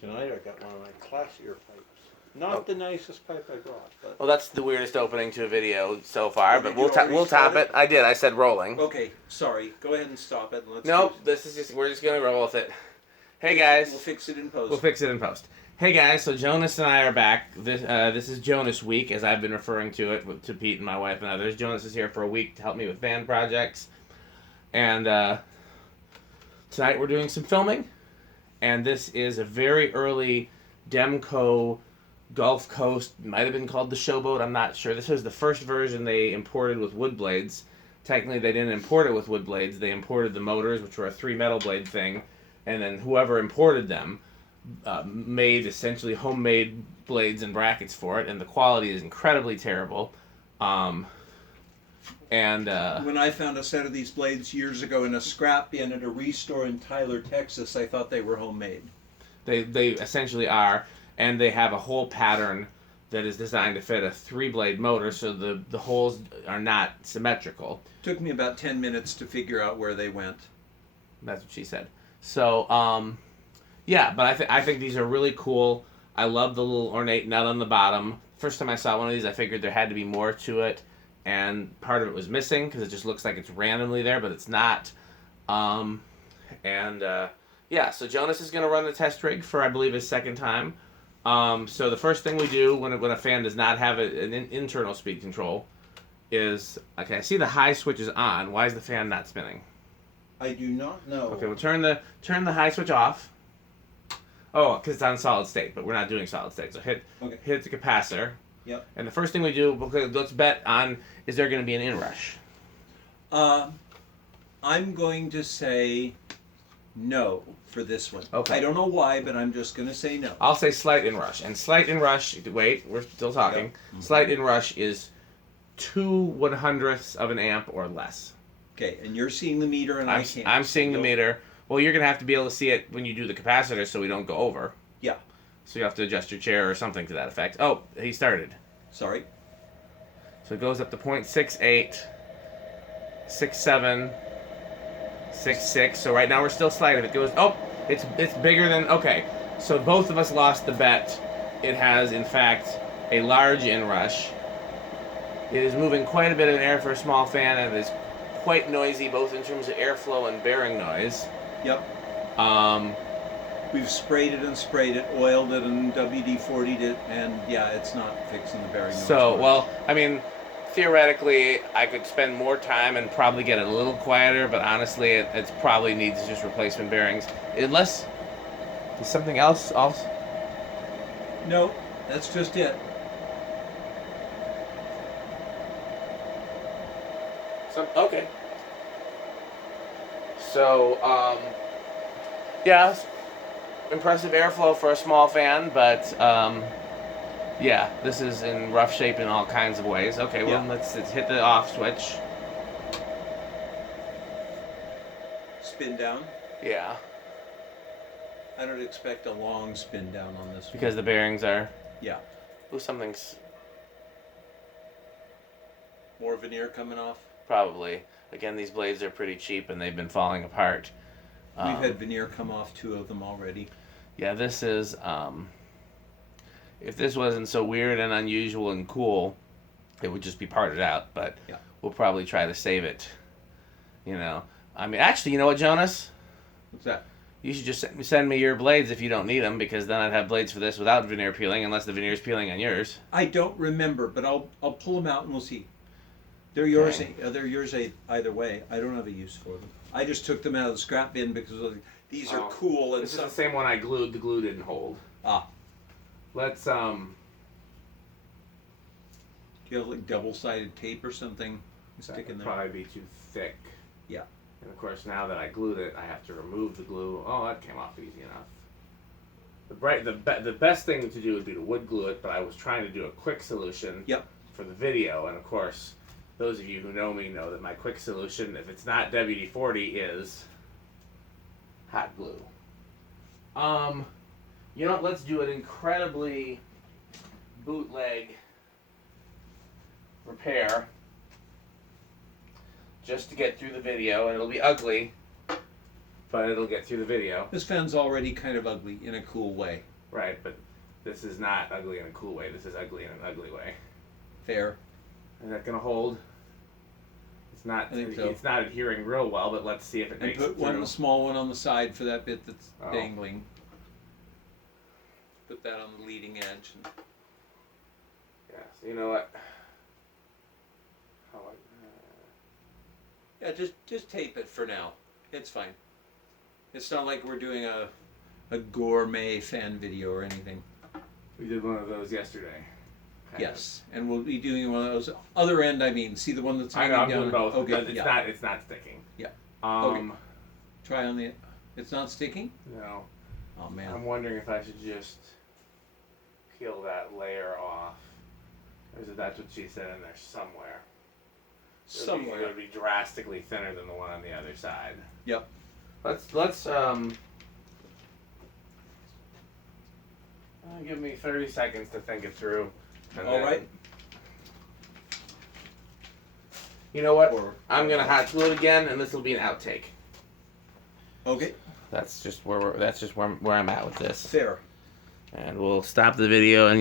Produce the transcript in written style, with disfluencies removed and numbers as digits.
Tonight I got one of my classier pipes. Not the nicest pipe I brought, but... Well, that's the weirdest opening to a video so far, Oh, but did you we'll already top start it. I did. I said rolling. Okay, sorry. Go ahead and stop it. And let's Nope, this is just, we're just going to roll with it. Hey, guys. We'll fix it in post. We'll fix it in post. Hey, guys, so Jonas and I are back. This is Jonas Week, as I've been referring to it to Pete and my wife and others. Jonas is here for a week to help me with van projects. And tonight we're doing some filming. And this is a very early DEMCO Gulf Coast, might have been called the Showboat, I'm not sure. This was the first version they imported with wood blades. Technically, they didn't import it with wood blades. They imported the motors, which were a 3 metal blade thing. And then whoever imported them made essentially homemade blades and brackets for it. And the quality is incredibly terrible. When I found a set of these blades years ago in a scrap bin at a restore in Tyler, Texas, I thought they were homemade. They essentially are, and they have a hole pattern that is designed to fit a 3-blade motor, so the holes are not symmetrical. Took me about 10 minutes to figure out where they went. That's what she said. So, yeah, but I think these are really cool. I love the little ornate nut on the bottom. First time I saw one of these, I figured there had to be more to it, and part of it was missing because it just looks like it's randomly there, but it's not. Yeah, so Jonas is going to run the test rig for, I believe, his second time. So the first thing we do when a fan does not have an internal speed control is, okay, I see the high switch is on. Why is the fan not spinning? I do not know. Okay, we'll turn the high switch off. Oh, because it's on solid state, but we're not doing solid state. So hit the capacitor. Yep. And the first thing we do, let's bet on, is there going to be an inrush? I'm going to say no for this one. Okay. I don't know why, but I'm just going to say no. I'll say slight inrush. And slight inrush, wait, we're still talking. Yep. Mm-hmm. Slight inrush is 2/100ths of an amp or less. Okay, and you're seeing the meter and I can't. I'm seeing the meter. Well, you're going to have to be able to see it when you do the capacitor so we don't go over. Yeah. So you have to adjust your chair or something to that effect. Oh, he started. Sorry. So it goes up to 0.68, 6.7, 6.6. So right now we're still slight. If it goes, oh, it's bigger than, okay. So both of us lost the bet. It has, in fact, a large inrush. It is moving quite a bit of air for a small fan, and it is quite noisy, both in terms of airflow and bearing noise. Yep. We've sprayed it, oiled it, and WD-40'd it, and yeah, it's not fixing the bearing noise. So, well, I mean, theoretically, I could spend more time and probably get it a little quieter, but honestly, it probably needs just replacement bearings. Unless, is something else? No, that's just it. Okay. So, yeah, impressive airflow for a small fan, but yeah, this is in rough shape in all kinds of ways. Okay, well, let's hit the off switch. Spin down? Yeah. I don't expect a long spin down on this because one. The bearings are... Yeah. Ooh, something's... More veneer coming off? Probably. Again, these blades are pretty cheap and they've been falling apart. We've had veneer come off 2 of them already. Yeah, this is... if this wasn't so weird and unusual and cool, it would just be parted out, but we'll probably try to save it. You know. I mean, actually, you know what, Jonas? What's that? You should just send me your blades if you don't need them, because then I'd have blades for this without veneer peeling, unless the veneer's peeling on yours. I don't remember, but I'll pull them out and we'll see. They're yours. They're yours either way. I don't have a use for them. I just took them out of the scrap bin because these are cool. And this is the same one I glued. The glue didn't hold. Ah. Let's Do you have like double-sided tape or something? Stick in there. Probably be too thick. Yeah. And of course, now that I glued it, I have to remove the glue. Oh, that came off easy enough. The best thing to do would be to wood glue it, but I was trying to do a quick solution for the video, and of course, those of you who know me know that my quick solution, if it's not WD-40, is hot glue. You know what, let's do an incredibly bootleg repair just to get through the video, and it'll be ugly, but it'll get through the video. This fan's already kind of ugly in a cool way. Right, but this is not ugly in a cool way. This is ugly in an ugly way. Fair. Is that gonna hold? It's not. I think so. It's not adhering real well, but let's see if it And makes put it one, through. the small one on the side for that bit that's Oh. dangling. Put that on the leading edge. And Yeah. So you know what? How yeah, just tape it for now. It's fine. It's not like we're doing a gourmet fan video or anything. we did one of those yesterday. kind Yes, and we'll be doing one of those. Other end, I mean, see the one that's of. I know. I'm hanging doing down? both. Okay, But it's yeah. not. It's not sticking. Yeah. Um. Try on the. It's not sticking. No. Oh man. I'm wondering if I should just peel that layer off. Or is it that's what she said in there somewhere? It Somewhere. would be drastically thinner than the one on the other side. Yep. Let's give me 30 seconds to think it through. And All then- right. You know what? Or- I'm gonna hot glue it again, and this will be an outtake. Okay. That's just where I'm at with this. Fair. And we'll stop the video, and